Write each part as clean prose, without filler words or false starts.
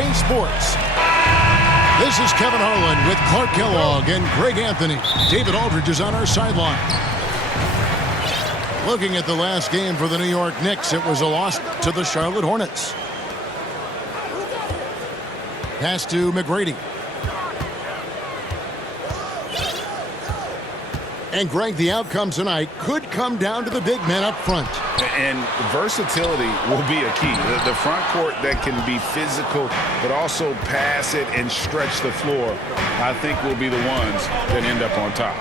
KNICKS Sports. This is Kevin Harlan with Clark Kellogg and Greg Anthony. David Aldridge is on our sideline. Looking at the last game for the New York Knicks, it was a loss to the Charlotte Hornets. Pass to McGrady. And Greg, the outcome tonight could come down to the big men up front. And versatility will be a key. The front court that can be physical, but also pass it and stretch the floor, I think will be the ones that end up on top.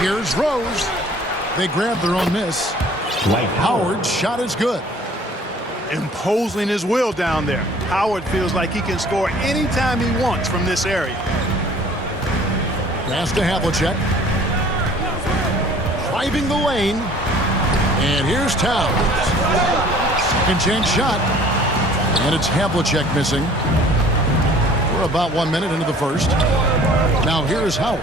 Here's Rose. They grab their own miss. Howard's shot is good. Imposing his will down there. Howard feels like he can score anytime he wants from this area. Pass to Havlicek. Driving the lane. And here's Towns. Second chance shot. And it's Havlicek missing. We're about 1 minute into the first. Now here's Howard.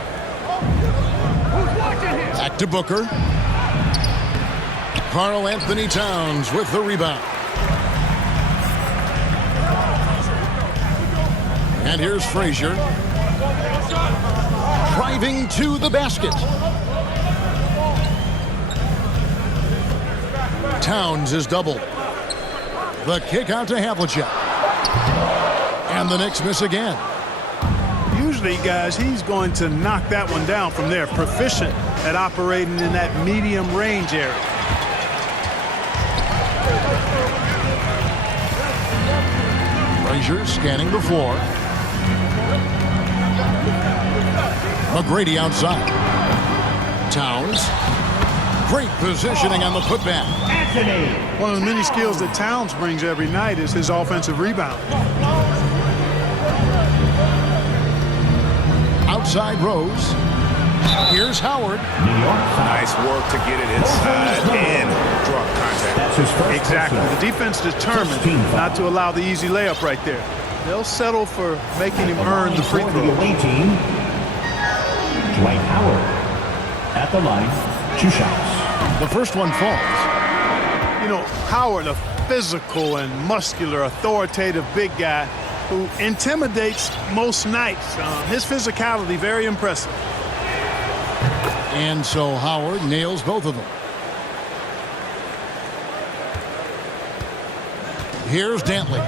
Back to Booker. Karl Anthony Towns with the rebound. And here's Frazier. Driving to the basket. Towns is doubled. The kick out to Havlicek. And the Knicks miss again. Usually, guys, he's going to knock that one down from there. Proficient at operating in that medium range area. Frazier scanning the floor. McGrady outside. Towns. Great positioning on the putback. One of the many skills that Towns brings every night is his offensive rebound. Outside Rose. Here's Howard. Nice work to get it inside and draw contact. Exactly. The defense determined not to allow the easy layup right there. They'll settle for making him earn the free throw. Dwight Howard at the line, 2 shots. The first one falls. You know, Howard, a physical and muscular, authoritative big guy who intimidates most nights. His physicality, very impressive. And so Howard nails both of them. Here's Dantley.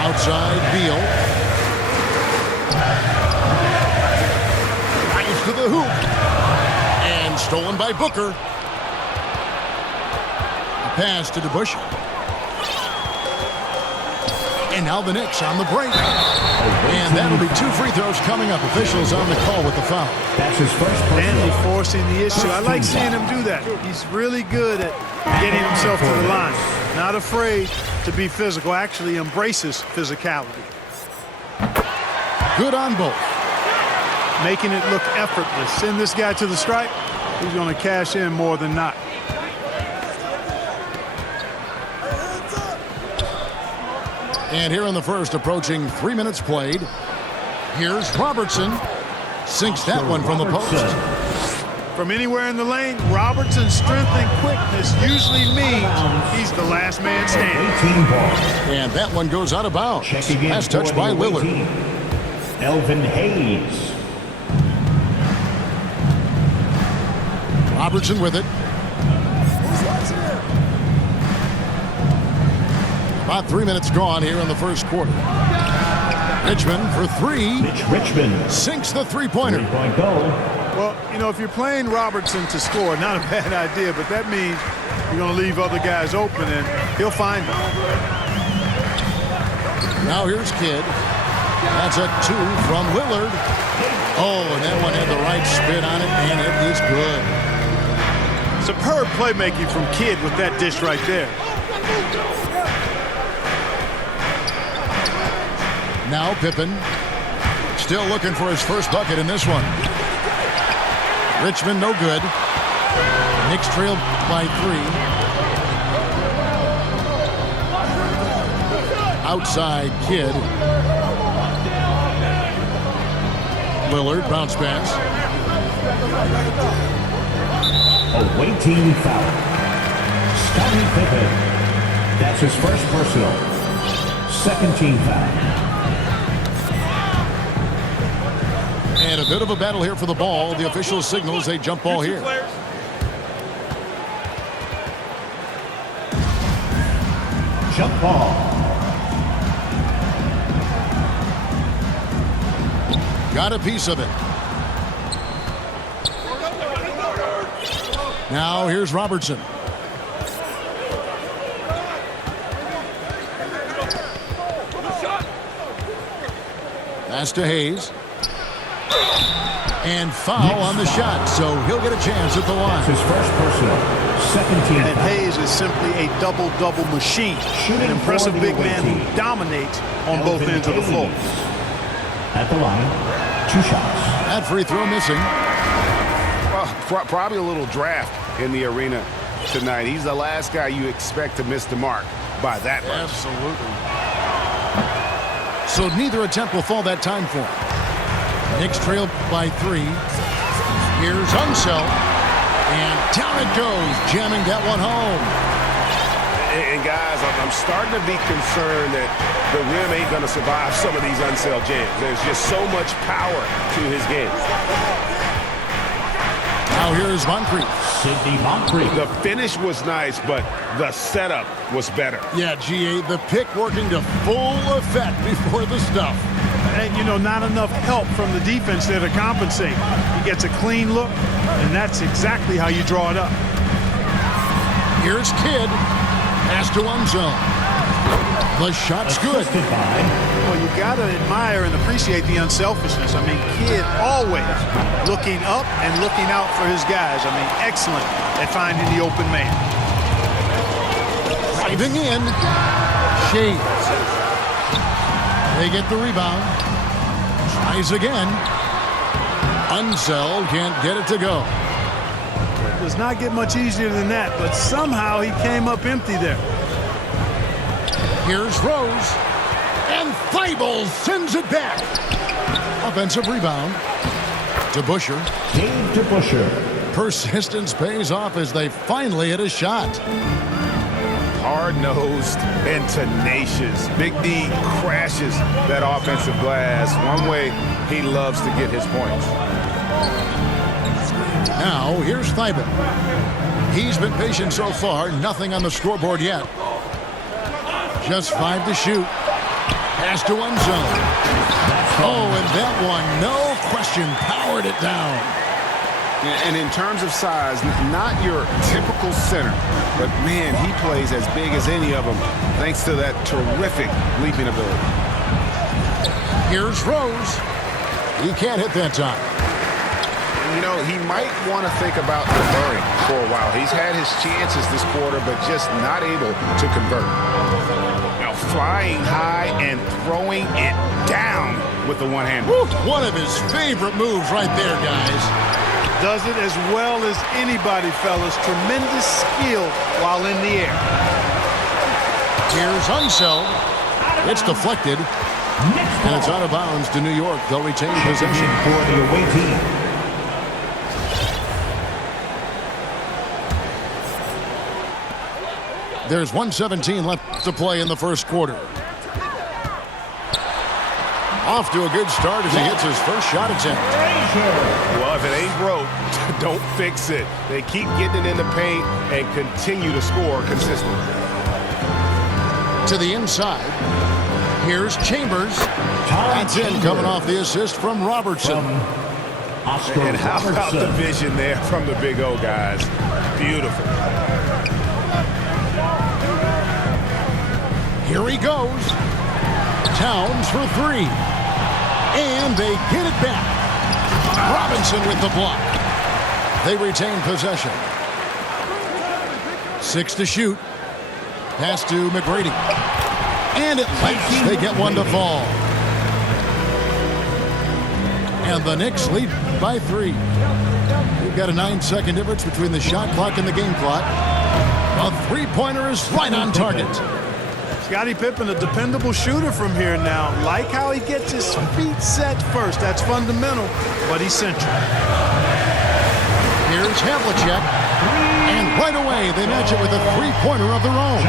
Outside Beal. Drives to the hoop. And stolen by Booker. A pass to DeBush. And now the Knicks on the break. And that'll be 2 free throws coming up. Officials on the call with the foul. That's his first. Dantley forcing the issue. I like seeing him do that. He's really good at getting himself to the line. Not afraid to be physical. Actually embraces physicality. Good on both. Making it look effortless. Send this guy to the stripe. He's going to cash in more than not. And here in the first, approaching 3 minutes played. Here's Robertson. Sinks that one from the post. From anywhere in the lane, Robertson's strength and quickness usually means he's the last man standing. And that one goes out of bounds. Last touch by Lillard. Elvin Hayes. Robertson with it. About 3 minutes gone here in the first quarter. Richmond for 3. Richmond sinks the three-pointer. Three-point goal. Well, you know, if you're playing Robertson to score, not a bad idea, but that means you're going to leave other guys open, and he'll find them. Now here's Kidd. That's a 2 from Lillard. Oh, and that one had the right spin on it, and it is good. Superb playmaking from Kidd with that dish right there. Now Pippen. Still looking for his first bucket in this one. Richmond no good. Knicks trail by 3. Outside Kidd. Lillard bounce pass. A waiting foul. Scottie Pippen. That's his first personal. Second team foul. And a bit of a battle here for the ball. The official signals a jump ball here. Jump ball. Got a piece of it. Now here's Robertson. Pass to Hayes. And foul on the shot, so he'll get a chance at the line. His first personal. Second team And foul. Hayes is simply a double-double machine. An impressive big man who dominates on both ends of the floor. At the line, 2 shots. That free throw missing. Well, probably a little draft in the arena tonight. He's the last guy you expect to miss the mark by that much. Absolutely. So neither attempt will fall that time for him. Knicks trail by 3. Here's Unseld. And down it goes, jamming that one home. And guys, I'm starting to be concerned that the rim ain't going to survive some of these Unseld jams. There's just so much power to his game. Now here's Moncrief. Sidney Moncrief. The finish was nice, but the setup was better. Yeah, GA, the pick working to full effect before the stuff. And, you know, not enough help from the defense there to compensate. He gets a clean look, and that's exactly how you draw it up. Here's Kidd. Pass to Unseld. The shot's good. Well, you got to admire and appreciate the unselfishness. I mean, Kidd always looking up and looking out for his guys. I mean, excellent at finding the open man. Driving in. Shades. They get the rebound. Tries again. Unseld can't get it to go. It does not get much easier than that, but somehow he came up empty there. Here's Rose. And Thibault sends it back. Offensive rebound to Busher. Dave to Busher. Persistence pays off as they finally hit a shot. Hard-nosed and tenacious. Big D crashes that offensive glass. One way he loves to get his points. Now, here's Thibault. He's been patient so far. Nothing on the scoreboard yet. Just 5 to shoot. Pass to Unseld. Oh, and that one, no question, powered it down. And in terms of size, not your typical center, but man, he plays as big as any of them thanks to that terrific leaping ability. Here's Rose. He can't hit that time. You know, he might want to think about converting for a while. He's had his chances this quarter, but just not able to convert. Now flying high and throwing it down with the one-hander. One of his favorite moves right there, guys. Does it as well as anybody, fellas. Tremendous skill while in the air. Here's Unseld. It's deflected. And it's out of bounds to New York. They'll retain possession for the away team. There's 1:17 left to play in the first quarter. Off to a good start as he hits his first shot attempt. Well, if it ain't broke, don't fix it. They keep getting it in the paint and continue to score consistently. To the inside. Here's Chambers. That's in, coming off the assist from Robertson. And how about the vision there from the Big O guys? Beautiful. Here he goes. Towns for 3. And they get it back. Robinson with the block. They retain possession. 6 to shoot. Pass to McGrady. And at last they get one to fall. And the Knicks lead by 3. We've got a 9-second difference between the shot clock and the game clock. A three-pointer is right on target. Scottie Pippen, a dependable shooter from here now. Like how he gets his feet set first. That's fundamental, but he's central. Here's Havlicek. And right away, they match it with a three-pointer of their own.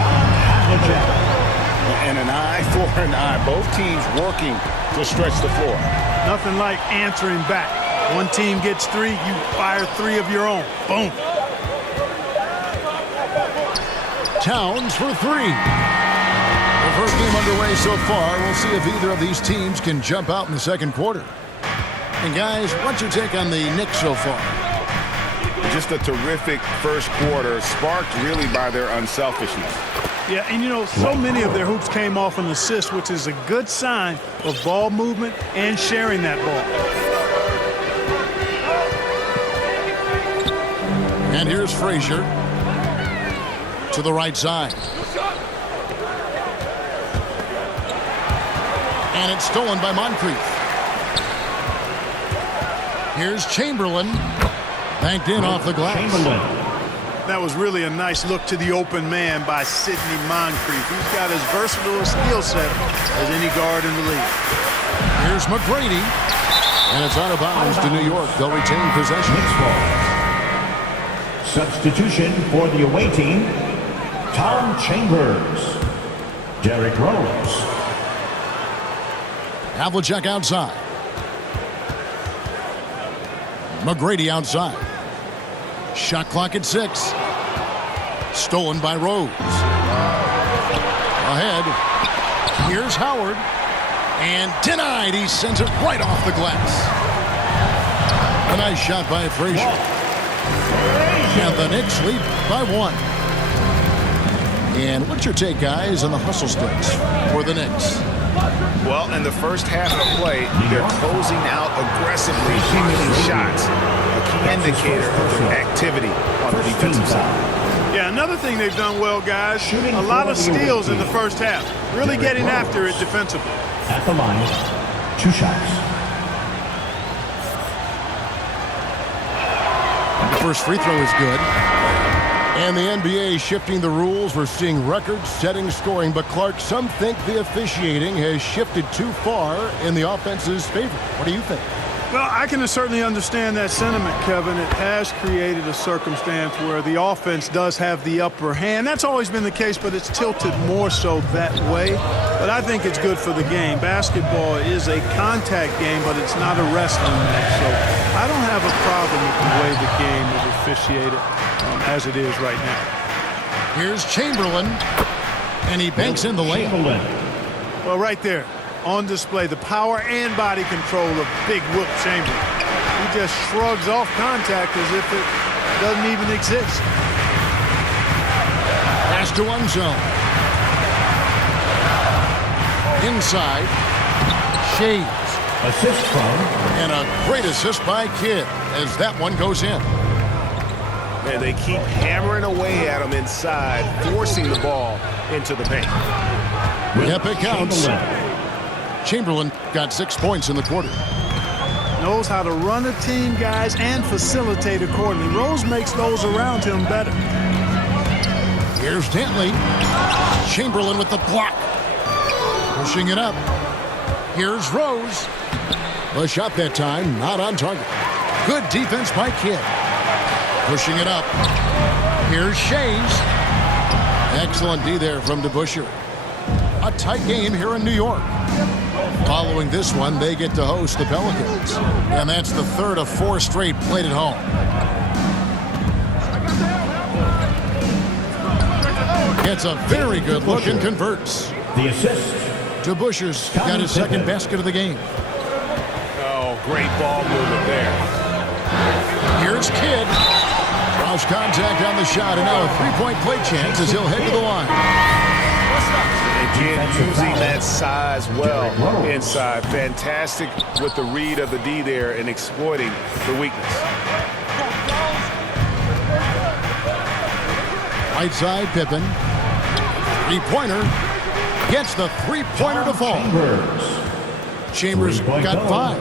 And an eye for an eye. Both teams working to stretch the floor. Nothing like answering back. One team gets three, you fire three of your own. Boom. Towns for three. The first game underway so far. We'll see if either of these teams can jump out in the second quarter. And guys, what's your take on the Knicks so far? Just a terrific first quarter, sparked really by their unselfishness. Yeah, and you know, so many of their hoops came off an assist, which is a good sign of ball movement and sharing that ball. And here's Frazier to the right side. And it's stolen by Moncrief. Here's Chamberlain. Banked in off the glass. That was really a nice look to the open man by Sidney Moncrief. He's got as versatile a skill set as any guard in the league. Here's McGrady. And it's out of bounds to New York. They'll retain possession. Substitution for the away team, Tom Chambers. Derrick Rose. Havlicek outside. McGrady outside. Shot clock at 6. Stolen by Rose. Ahead. Here's Howard. And denied. He sends it right off the glass. A nice shot by Frazier. And the Knicks lead by 1. And what's your take, guys, on the hustle sticks for the Knicks? Well, in the first half of play, they're closing out aggressively, taking shots, a key indicator of their activity on the defensive side. Yeah, another thing they've done well, guys, a lot of steals in the first half. Really getting after it defensively. At the line, 2 shots. The first free throw is good. And the NBA shifting the rules. We're seeing record-setting scoring. But, Clark, some think the officiating has shifted too far in the offense's favor. What do you think? Well, I can certainly understand that sentiment, Kevin. It has created a circumstance where the offense does have the upper hand. That's always been the case, but it's tilted more so that way. But I think it's good for the game. Basketball is a contact game, but it's not a wrestling match. So I don't have a problem with the way the game is officiated as it is right now. Here's Chamberlain, and he banks in the lane. Well, right there, on display, the power and body control of Big Whoop Chamberlain. He just shrugs off contact as if it doesn't even exist. Pass to one zone. Inside, Shades. Assist from. And a great assist by Kidd as that one goes in. And they keep hammering away at him inside, forcing the ball into the paint. Yep, it counts. Chamberlain got 6 points in the quarter. Knows how to run a team, guys, and facilitate accordingly. Rose makes those around him better. Here's Dantley. Chamberlain with the block. Pushing it up. Here's Rose. The shot that time, not on target. Good defense by Kidd. Pushing it up. Here's Shays. Excellent D there from DeBusschere. A tight game here in New York. Following this one, they get to host the Pelicans. And that's the third of 4 straight played at home. Gets a very good look and converts. The assist. DeBusschere's got his second basket of the game. Oh, great ball movement there. Here's Kidd. Draws contact on the shot, and now a three-point play chance as he'll head to the line. Again, using that size well inside. Fantastic with the read of the D there and exploiting the weakness. Right side, Pippen. Three-pointer. Gets the three-pointer to fall. Chambers got 5.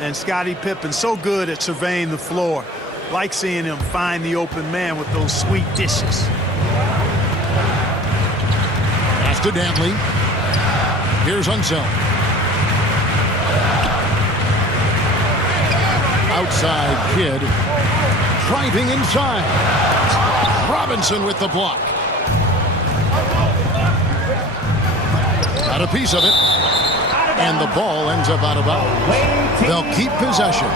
And Scottie Pippen so good at surveying the floor. Like seeing him find the open man with those sweet dishes. Pass to Dantley. Here's Unseld. Outside Kidd. driving inside. Robinson with the block. Got a piece of it. And the ball ends up out of bounds. They'll keep possession.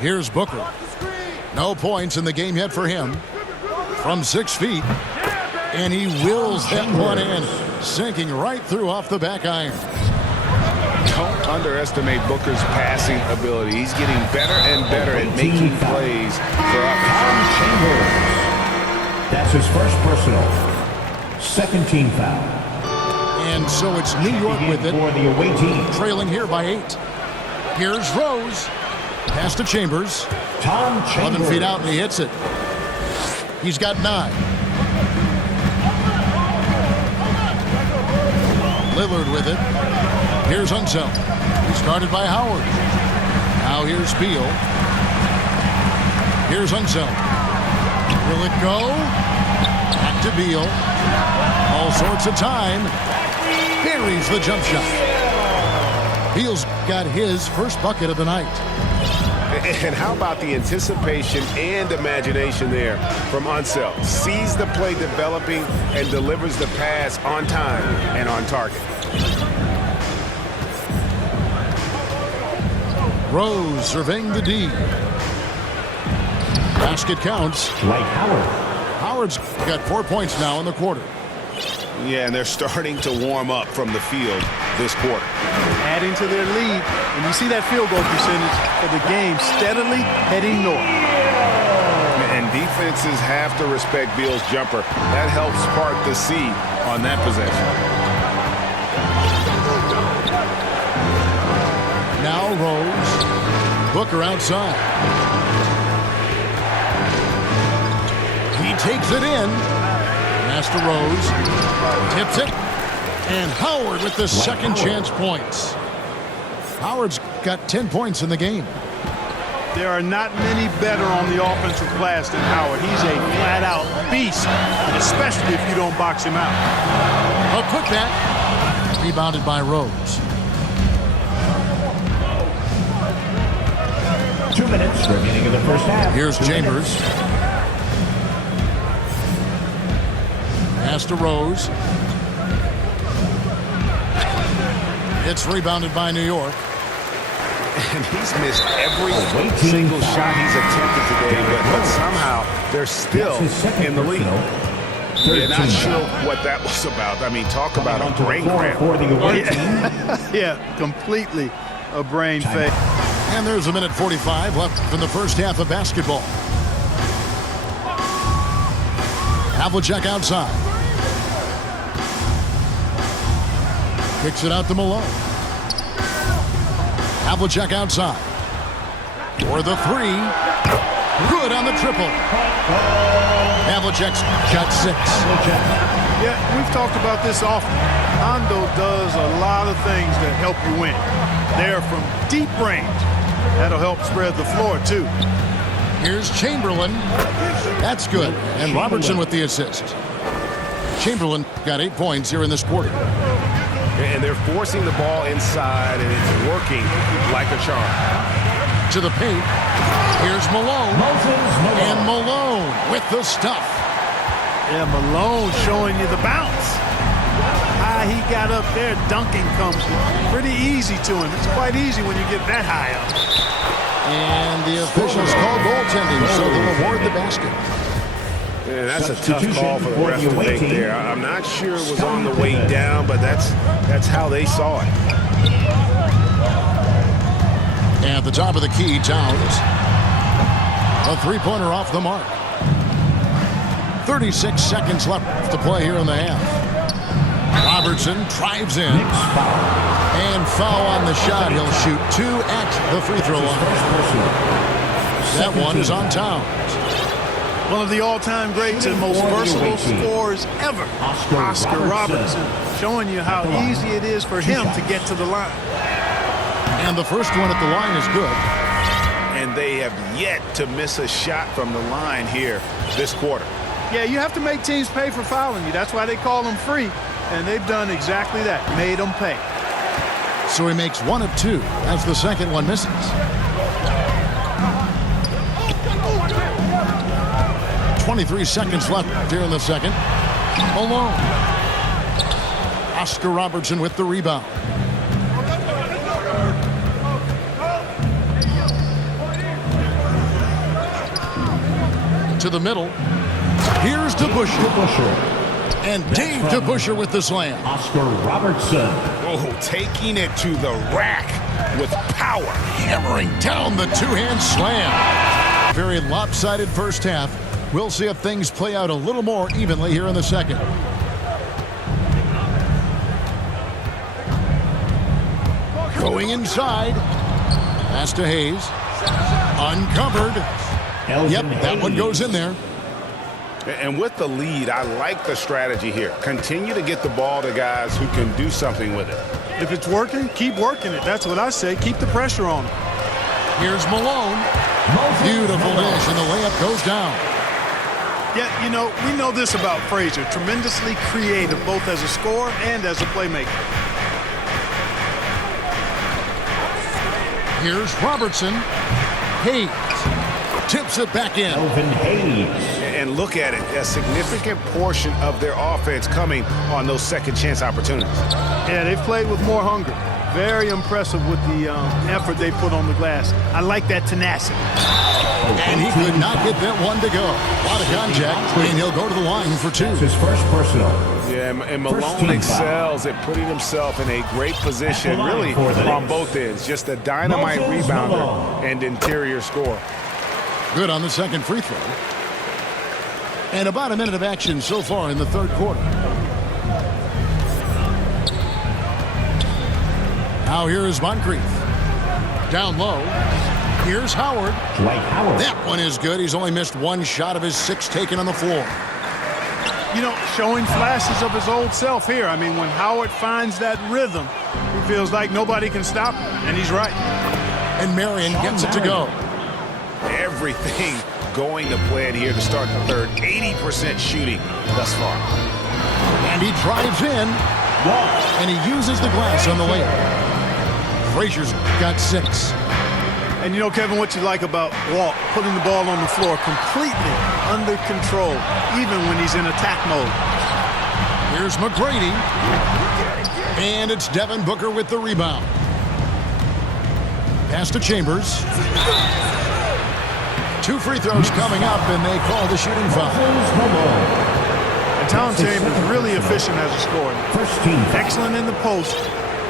Here's Booker. No points in the game yet for him. From 6 feet. And he wills that one in. Sinking right through off the back iron. Don't underestimate Booker's passing ability. He's getting better and better at making plays for others. That's his first personal. Second team foul. And so it's New York with it. For the away team. Trailing here by 8. Here's Rose. Pass to Chambers. 11 feet out and he hits it. He's got 9. Lillard with it. Here's Unseld. He's guarded by Howard. Now here's Beal. Here's Unseld. Will it go? Back to Beal. All sorts of time. Buries the jump shot. Beal's got his first bucket of the night. And how about the anticipation and imagination there from Unseld? Sees the play developing and delivers the pass on time and on target. Rose surveying the D. Basket counts. Dwight Howard. Howard's got 4 points now in the quarter. Yeah, and they're starting to warm up from the field this quarter. Adding to their lead. And you see that field goal percentage for the game steadily heading north. And defenses have to respect Beal's jumper. That helps spark the seed on that possession. Now Rose. Booker outside. He takes it in. Pass to Rose. Tips it. And Howard with the second chance points. Howard's got 10 points in the game. There are not many better on the offensive glass than Howard. He's a flat-out beast, especially if you don't box him out. A putback. Rebounded by Rose. 2 minutes remaining in the first half. Here's Chambers. Pass to Rose. It's rebounded by New York. And he's missed every single shot he's attempted today, but somehow they're still in the lead. They're not sure what that was about. I mean, talk about a brain cramp. Yeah, completely a brain fake. And there's 1:45 left in the first half of basketball. Havlicek outside. Kicks it out to Malone. Havlicek outside. For the 3. Good on the triple. Havlicek's got 6. Yeah, we've talked about this often. Hondo does a lot of things that help you win. They're from deep range. That'll help spread the floor, too. Here's Chamberlain. That's good. And Robertson with the assist. Chamberlain got 8 points here in this quarter. And they're forcing the ball inside, and it's working like a charm. To the paint. Here's Malone. And Malone with the stuff. Yeah, Malone showing you the bounce. High he got up there, dunking comes pretty easy to him. It's quite easy when you get that high up. And the officials call goaltending, so they'll award the basket. Yeah, that's a tough call for the ref to make there. I'm not sure it was on the way down, but that's how they saw it. At the top of the key, Towns. A three-pointer off the mark. 36 seconds left to play here in the half. Robertson drives in. And foul on the shot. He'll shoot 2 at the free throw line. That one is on Towns. One of the all-time greats and most versatile scorers ever, Oscar Robertson, showing you how easy it is for him to get to the line. And the first one at the line is good. And they have yet to miss a shot from the line here this quarter. Yeah, you have to make teams pay for fouling you. That's why they call them free, and they've done exactly that, made them pay. So he makes 1 of 2 as the second one misses. .23 seconds left here in the second. Malone. Oscar Robertson with the rebound. To the middle. Here's DeBusschere. And Dave DeBusschere with the slam. Oscar Robertson. Oh, taking it to the rack with power. Hammering down the two-hand slam. Very lopsided first half. We'll see if things play out a little more evenly here in the second. Going inside. Pass to Hayes. Uncovered. Yep, that one goes in there. And with the lead, I like the strategy here. Continue to get the ball to guys who can do something with it. If it's working, keep working it. That's what I say. Keep the pressure on them. Here's Malone. Beautiful dish, and the layup goes down. Yeah, you know, we know this about Frazier. Tremendously creative, both as a scorer and as a playmaker. Here's Robertson. Hayes tips it back in. Elvin Hayes. And look at it, a significant portion of their offense coming on those second chance opportunities. Yeah, they've played with more hunger. Very impressive with the effort they put on the glass. I like that tenacity. And he could not get that one to go. A lot of contact, and he'll go to the line for 2. That's his first personal. Yeah, and Malone excels at putting himself in a great position, really, on both ends. Just a dynamite rebounder and interior scorer. Good on the second free throw. And about a minute of action so far in the third quarter. Now here is Moncrief. Down low. Here's Howard. Dwight Howard. That one is good. He's only missed 1 shot of his 6 taken on the floor. You know, showing flashes of his old self here. I mean, when Howard finds that rhythm, he feels like nobody can stop him, and he's right. And Marion gets it to go. Everything going to plan here to start the third. 80% shooting thus far. And he drives in. And he uses the glass on the layup. Frazier's got 6. And you know, Kevin, what you like about Walt, putting the ball on the floor completely under control, even when he's in attack mode. Here's McGrady. And it's Devin Booker with the rebound. Pass to Chambers. 2 free throws coming up, and they call the shooting foul. And Tom Chambers really efficient as a scorer. Excellent in the post,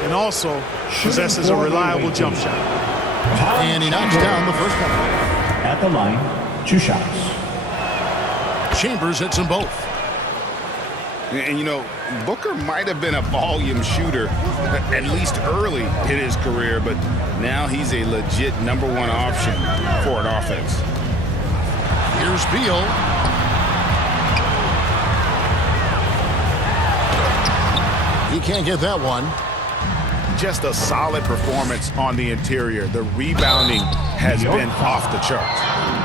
and also possesses a reliable jump shot. And he knocks down the first one. At the line, 2 shots. Chambers hits them both. And, you know, Booker might have been a volume shooter, at least early in his career, but now he's a legit #1 option for an offense. Here's Beal. He can't get that one. Just a solid performance on the interior. The rebounding has been off the charts.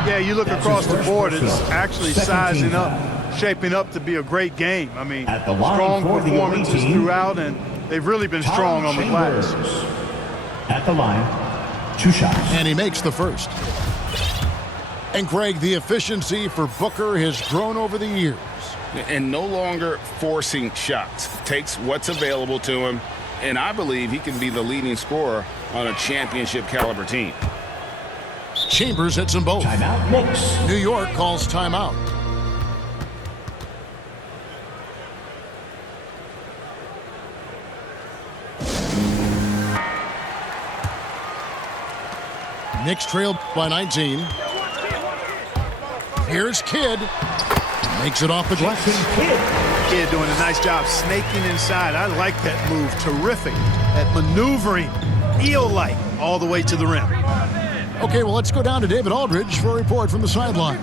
Yeah, you look across the board, it's actually sizing up, shaping up to be a great game. I mean, strong performances throughout, and they've really been strong on the glass. At the line, 2 shots. And he makes the first. And Greg, the efficiency for Booker has grown over the years. And no longer forcing shots. Takes what's available to him, and I believe he can be the leading scorer on a championship caliber team. Chambers hits them both. Timeout, Knicks. New York calls timeout. Knicks trailed by 19. Here's Kidd. Makes it off the glass. Kidd doing a nice job snaking inside. I like that move. Terrific at maneuvering, eel-like, all the way to the rim. Okay, well, let's go down to David Aldridge for a report from the sideline.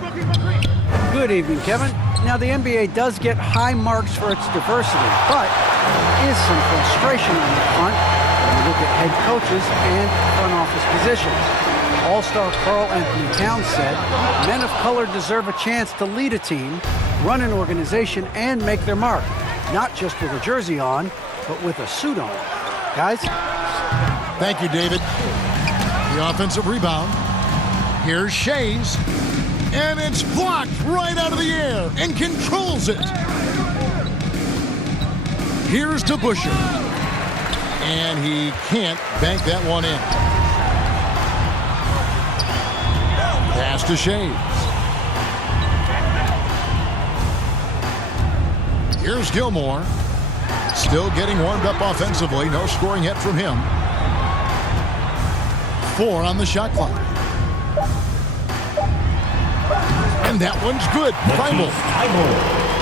Good evening, Kevin. Now, the NBA does get high marks for its diversity, but there is some frustration on the front when you look at head coaches and front office positions. All-star Karl Anthony Towns said, men of color deserve a chance to lead a team, run an organization, and make their mark. Not just with a jersey on, but with a suit on. Guys? Thank you, David. The offensive rebound. Here's Shays. And it's blocked right out of the air and controls it. Here's to Busher. And he can't bank that one in. Pass to Shays. Here's Gilmore. Still getting warmed up offensively. No scoring yet from him. 4 on the shot clock. And that one's good. Thybulle.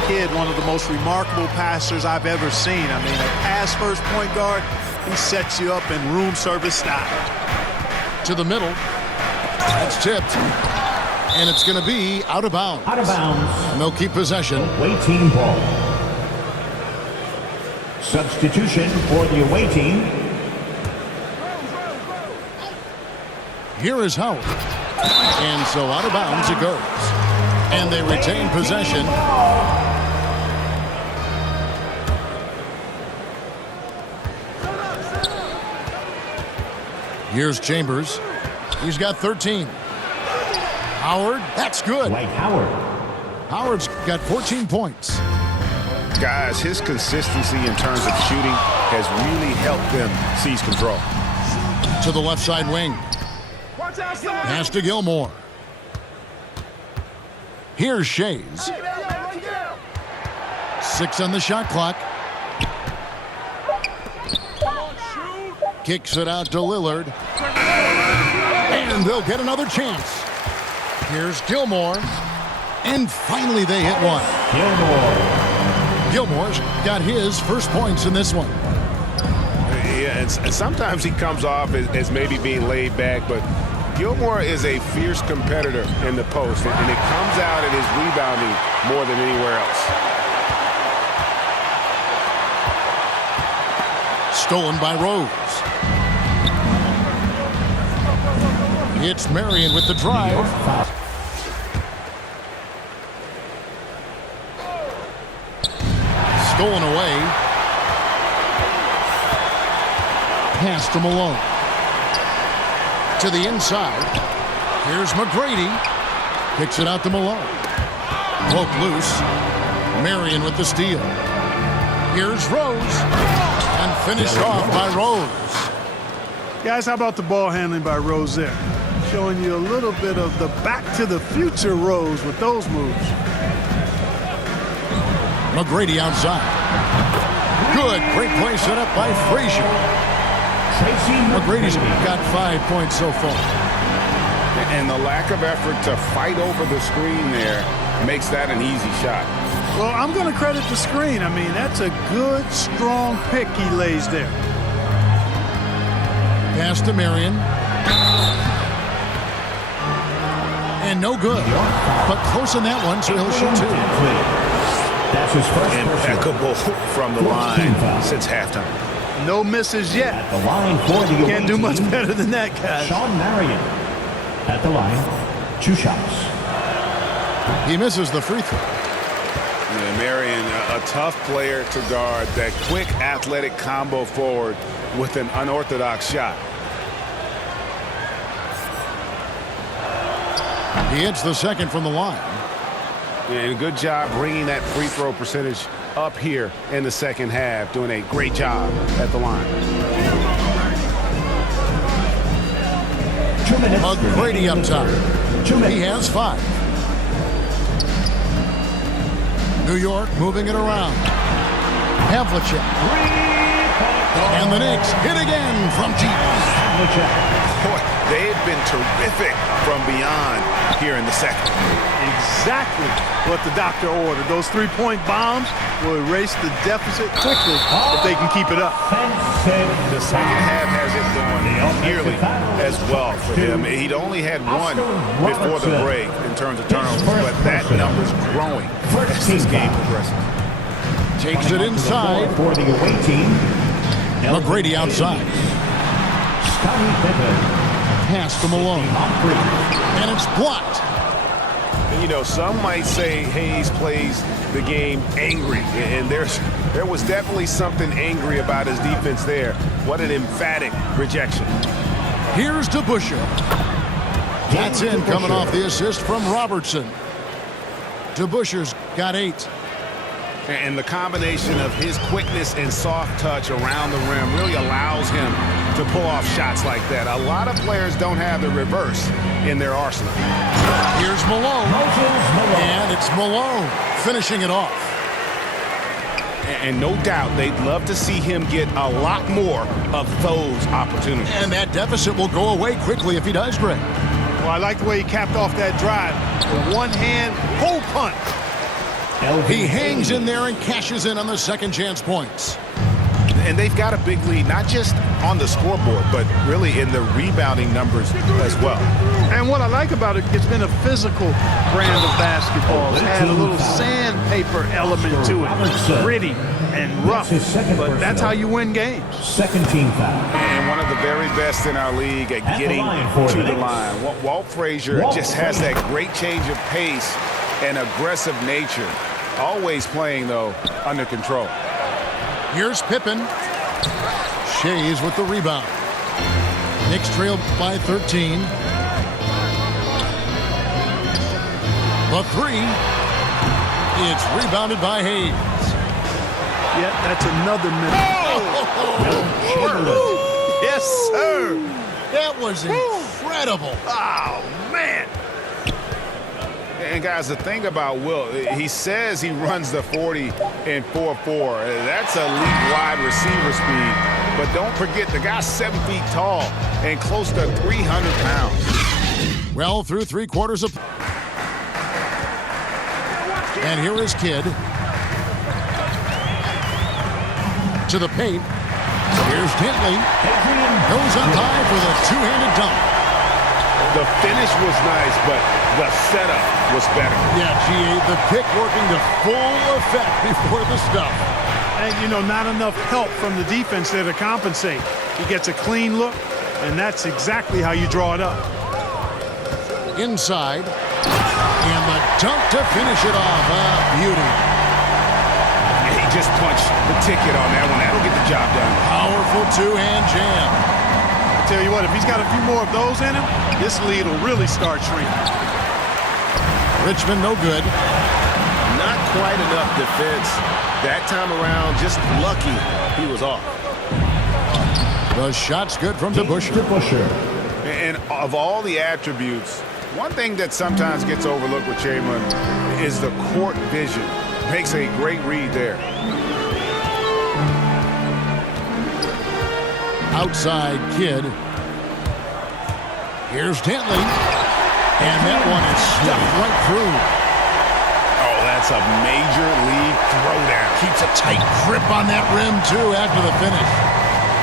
Kid, one of the most remarkable passers I've ever seen. I mean, a pass-first point guard, he sets you up in room service style. To the middle. It's tipped. And it's going to be out of bounds. Out of bounds. And they'll keep possession. Away team ball. Substitution for the away team. Here is Howard. And so out of bounds it goes. And they retain possession. Here's Chambers. He's got 13. Howard, that's good. Dwight Howard. Howard's got 14 points. Guys, his consistency in terms of shooting has really helped them seize control. To the left side wing. Pass to Gilmore. Here's Shays. 6 on the shot clock. Kicks it out to Lillard. And they'll get another chance. Here's Gilmore. And finally they hit one. Gilmore's got his first points in this one. Yeah, and sometimes he comes off as maybe being laid back, but Gilmore is a fierce competitor in the post, and it comes out in his rebounding more than anywhere else. Stolen by Rose. It's Marion with the drive. Stolen away. Pass to Malone. To the inside. Here's McGrady. Kicks it out to Malone. Broke loose. Marion with the steal. Here's Rose. And finished off by Rose. Guys, how about the ball handling by Rose there? Showing you a little bit of the back-to-the-future Rose with those moves. McGrady outside. Good. Great play set up by Frazier. McGrady's got 5 points so far. And the lack of effort to fight over the screen there makes that an easy shot. Well, I'm going to credit the screen. I mean, that's a good, strong pick he lays there. Pass to Marion. And no good. But close on that one, so he'll shoot 2. That's his first impeccable from the line since halftime. No misses yet. At the line for the Can't do much better than that, guys. Sean Marion at the line, 2 shots. He misses the free throw. Yeah, Marion, a tough player to guard. That quick, athletic combo forward with an unorthodox shot. He hits the second from the line. And good job bringing that free throw percentage up here in the second half. Doing a great job at the line. 2 minutes. McGrady up top. 2 minutes. He has 5. New York moving it around. Havlicek. And the Knicks hit again from deep. Boy, they've been terrific from beyond here in the second. Exactly what the doctor ordered. Those 3-point bombs will erase the deficit quickly if they can keep it up. The second half has it going nearly as well for him. He'd only had 1 before the break in terms of turnovers, but that number's growing as this game progresses. Takes it inside. For the away team, McGrady outside. Scottie Pippen. pass to Malone. And it's blocked. You know, some might say Hayes plays the game angry, and there was definitely something angry about his defense there. What an emphatic rejection. Here's DeBusschere. That's in, coming off the assist from Robertson. DeBusschere's got 8. And the combination of his quickness and soft touch around the rim really allows him to pull off shots like that. A lot of players don't have the reverse in their arsenal. Here's Malone. And it's Malone finishing it off. And no doubt they'd love to see him get a lot more of those opportunities. And that deficit will go away quickly if he does, Greg. Well, I like the way he capped off that drive. The one-hand hole punch. He hangs in there and cashes in on the second chance points. And they've got a big lead, not just on the scoreboard, but really in the rebounding numbers as well. And what I like about it, it's been a physical brand of basketball. It's had a little sandpaper element to it. Gritty and rough, but that's how you win games. Second team foul. And one of the very best in our league at getting to the line. Walt Frazier just has that great change of pace and aggressive nature. Always playing, though, under control. Here's Pippen. Shays with the rebound. Knicks trail by 13. The 3. It's rebounded by Hayes. Yeah, that's another minute. Oh! Yes, sir. That was incredible. Oh, man. And, guys, the thing about Wilt, he says he runs the 40 in 4.4. That's elite wide receiver speed. But don't forget, the guy's 7 feet tall and close to 300 pounds. Well, through 3 quarters of... And here is Kidd. To the paint. Here's Dentley. Goes up high for the two-handed dunk. The finish was nice, but the setup was better. Yeah, GA, the pick working to full effect before the stuff. And, you know, not enough help from the defense there to compensate. He gets a clean look, and that's exactly how you draw it up. Inside. And the dunk to finish it off. Beauty. He just punched the ticket on that one. That'll get the job done. Powerful two-hand jam. I tell you what, if he's got a few more of those in him, this lead will really start shrinking. Richmond no good. Not quite enough defense. That time around, just lucky he was off. The shot's good from DeBusschere. And of all the attributes, one thing that sometimes gets overlooked with Chamberlain is the court vision. Makes a great read there. Outside Kidd. Here's Dentley. And that one is stuffed right through. Oh, that's a major league throwdown. Keeps a tight grip on that rim, too, after the finish.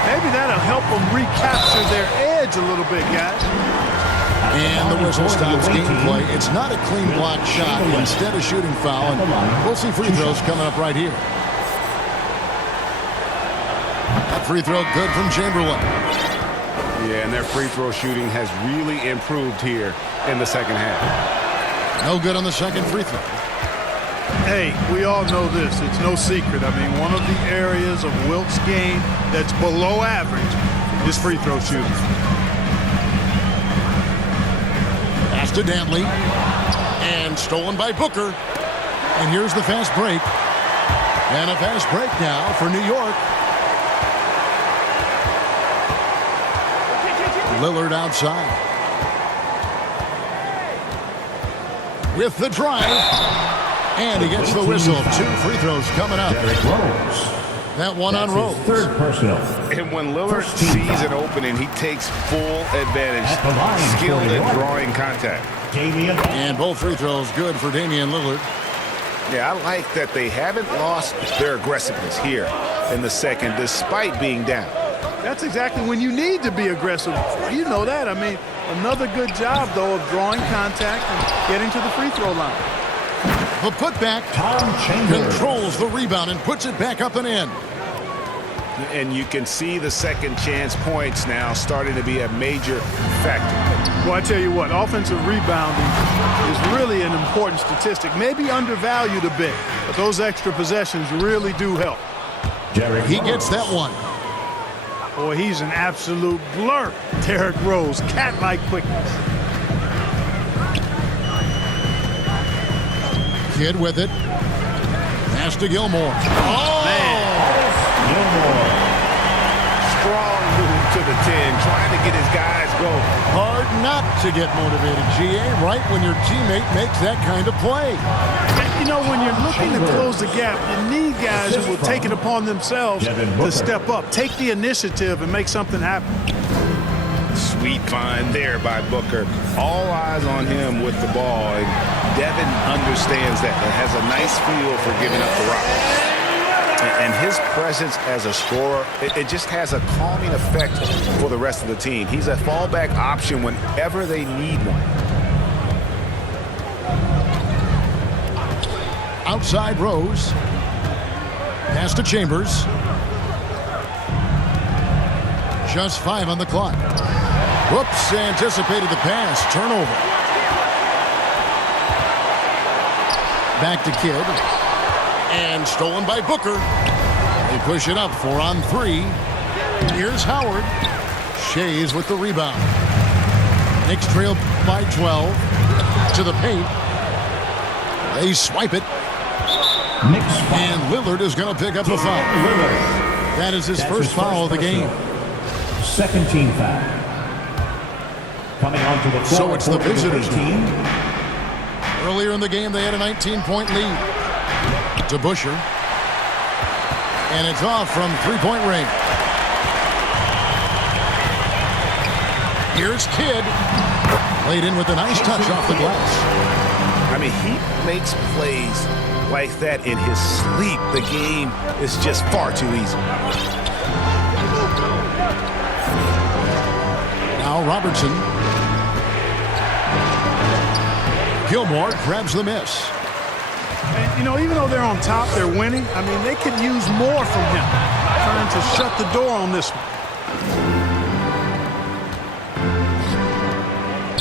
Maybe that'll help them recapture their edge a little bit, guys. And the whistle stops gameplay. It's not a clean block shot. Instead of shooting foul. And we'll see free throws coming up right here. That free throw good from Chamberlain. Yeah, and their free throw shooting has really improved here in the second half. No good on the second free throw. Hey, we all know this. It's no secret. I mean, one of the areas of Wilt's game that's below average is free throw shooting. Pass to Dantley. And stolen by Booker. And here's the fast break. And a fast break now for New York. Lillard outside. With the drive. And he gets the whistle. 2 free throws coming up. That one on Rose. Third personal. And when Lillard sees an opening, he takes full advantage. Skilled at drawing contact. And both free throws good for Damian Lillard. Yeah, I like that they haven't lost their aggressiveness here in the second, despite being down. That's exactly when you need to be aggressive. You know that. I mean, another good job, though, of drawing contact and getting to the free throw line. The putback controls the rebound and puts it back up and in. And you can see the second chance points now starting to be a major factor. Well, I tell you what, offensive rebounding is really an important statistic. Maybe undervalued a bit, but those extra possessions really do help. He gets that one. Boy, he's an absolute blur. Derrick Rose, cat-like quickness. Kidd with it. Pass to Gilmore. Oh, Man. Gilmore. Strong move to the 10, trying to get his guys going. hard not to get motivated, GA, right when your teammate makes that kind of play. You know, when you're looking to close the gap, you need guys who will take it upon themselves to step up, take the initiative, and make something happen. Sweet find there by Booker. All eyes on him with the ball, and Devin understands that and has a nice feel for giving up the rock. And his presence as a scorer, it just has a calming effect for the rest of the team. He's a fallback option whenever they need one. Outside Rose. Pass to Chambers. Just 5 on the clock. Whoops, anticipated the pass. Turnover. Back to Kidd. And stolen by Booker. They push it up 4 on 3. Here's Howard. Shays with the rebound. Knicks trail by 12. To the paint. They swipe it. And Lillard is going to pick up the foul. That is his first foul of the game. Second team foul. Coming onto the floor. So it's the visitors' team. Earlier in the game, they had a 19-point lead. To Busher. And it's off from three-point range. Here's Kidd. Laid in with a nice touch off the glass. I mean, he makes plays like that in his sleep. The game is just far too easy. Now Robertson. Gilmore grabs the miss. And, you know, even though they're on top, they're winning. I mean, they could use more from him. Trying to shut the door on this one.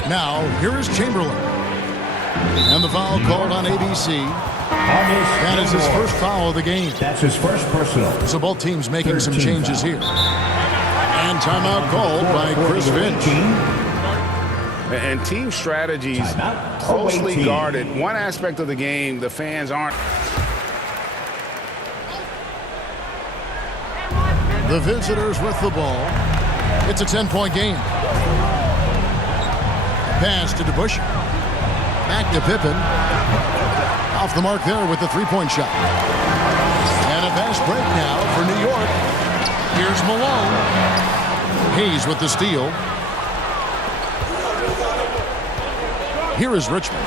Now, here is Chamberlain. And the foul called on ABC. That is his first foul of the game. That's his first personal. So both teams making some changes here. And timeout called by Chris Finch. And team strategies closely guarded. One aspect of the game, the fans aren't. The visitors with the ball. It's a 10-point game. Pass to DeBusschere. Back to Pippen. Off the mark there with the three-point shot. And a fast break now for New York. Here's Malone. Hayes with the steal. Here is Richmond.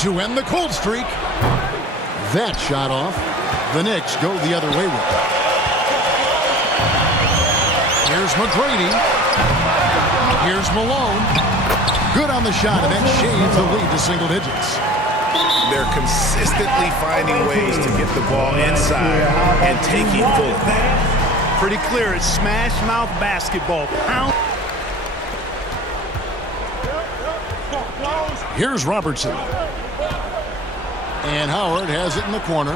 To end the cold streak. That shot off. The Knicks go the other way with it. Here's McGrady. Here's Malone. Good on the shot, and that shaves the lead to single digits. They're consistently finding ways to get the ball inside and taking full. Pretty clear. It's smash mouth basketball. Pound. Here's Robertson. And Howard has it in the corner.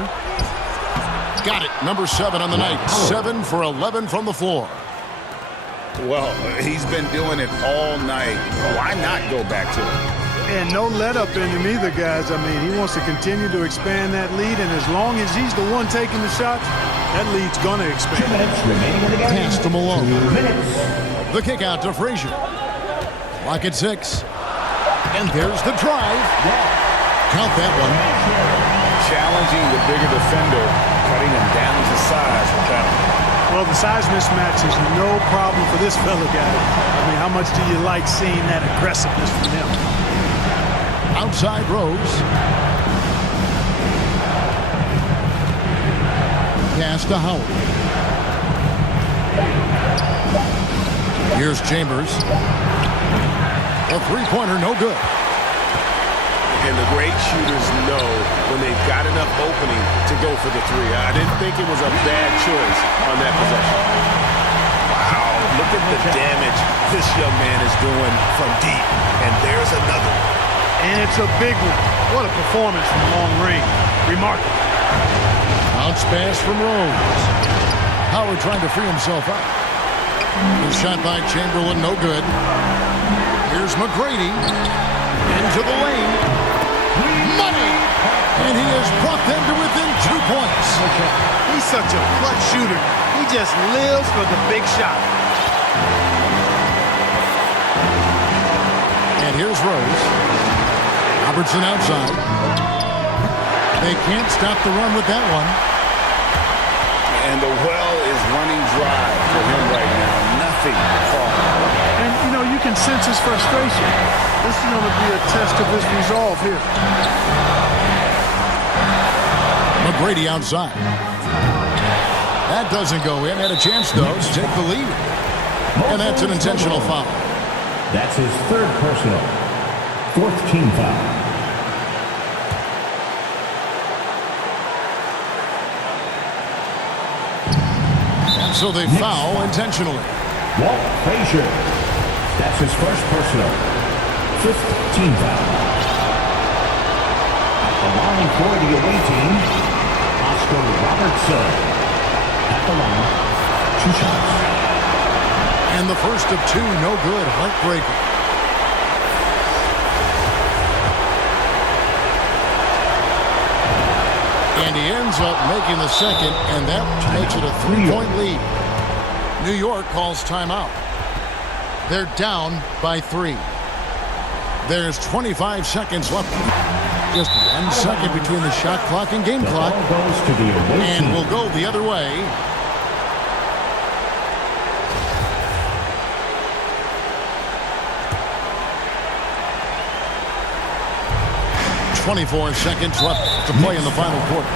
Got it. Number 7 on the night. 7 for 11 from the floor. Well, he's been doing it all night. Why not go back to it? And no let up in him either, guys. I mean, he wants to continue to expand that lead, and as long as he's the one taking the shots, that lead's going to expand. Pass to Malone. The kick out to Frazier. Clock at 6. And there's the drive. Count that one. Challenging the bigger defender, cutting him down to size with that one. Well, the size mismatch is no problem for this fella guy. I mean, how much do you like seeing that aggressiveness from him? Outside Rose. Pass to Howard. Here's Chambers. A three-pointer, no good. And the great shooters know when they've got enough opening to go for the three. I didn't think it was a bad choice on that possession. Wow, look at the damage this young man is doing from deep. And there's another one. And it's a big one. What a performance from long range. Remarkable. Bounce pass from Rose. Howard trying to free himself up. His shot by Chamberlain, no good. Here's McGrady. Into the lane. Money! And he has brought them to within 2 points. He's such a clutch shooter. He just lives for the big shot. And here's Rose. Robertson outside. They can't stop the run with that one. And the well is running dry for him right now. Nothing falling. And, you know, you can sense his frustration. This is going to be a test of his resolve here. McGrady outside. That doesn't go in. Had a chance, though, to take the lead. And that's an intentional foul. That's his third personal. Fourth team foul. So they foul intentionally. Walt Frazier. That's his first personal. Fifth team foul. At the line for the away team, Oscar Robertson. At the line, 2 shots. And the first of 2, no good. Heartbreaker. And he ends up making the second, and that makes it a 3-point lead. New York calls timeout. They're down by 3. There's 25 seconds left. Just 1 second between the shot clock and game clock. Goes to the away and team. will go the other way. .24 seconds left to play in the final quarter.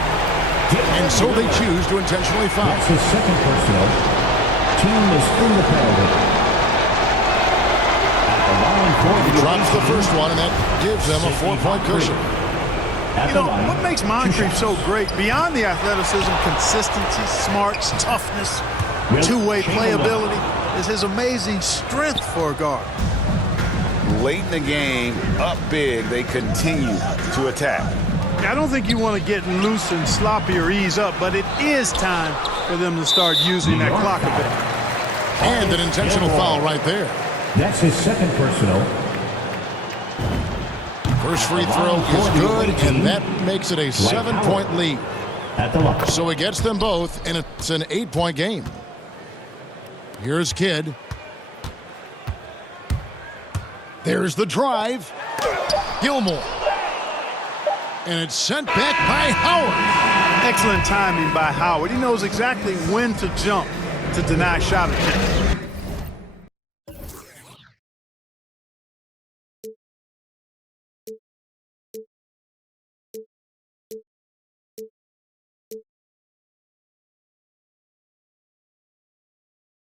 And so they choose to intentionally foul. That's his second personal. Team is in the penalty. At the line for the Drops the first one, and that gives them a 4-point cushion. You know, what makes Moncrief so great, beyond the athleticism, consistency, smarts, toughness, two-way playability, is his amazing strength for a guard. Late in the game, up big, they continue to attack. I don't think you want to get loose and sloppy or ease up, but it is time for them to start using that clock a bit. And an intentional foul right there. That's his second personal. First free throw is good, and that makes it a 7-point lead. At the line. So it gets them both, and it's an 8-point game. Here's Kidd. There's the drive. Gilmore. And it's sent back by Howard. Excellent timing by Howard. He knows exactly when to jump to deny shot attempts.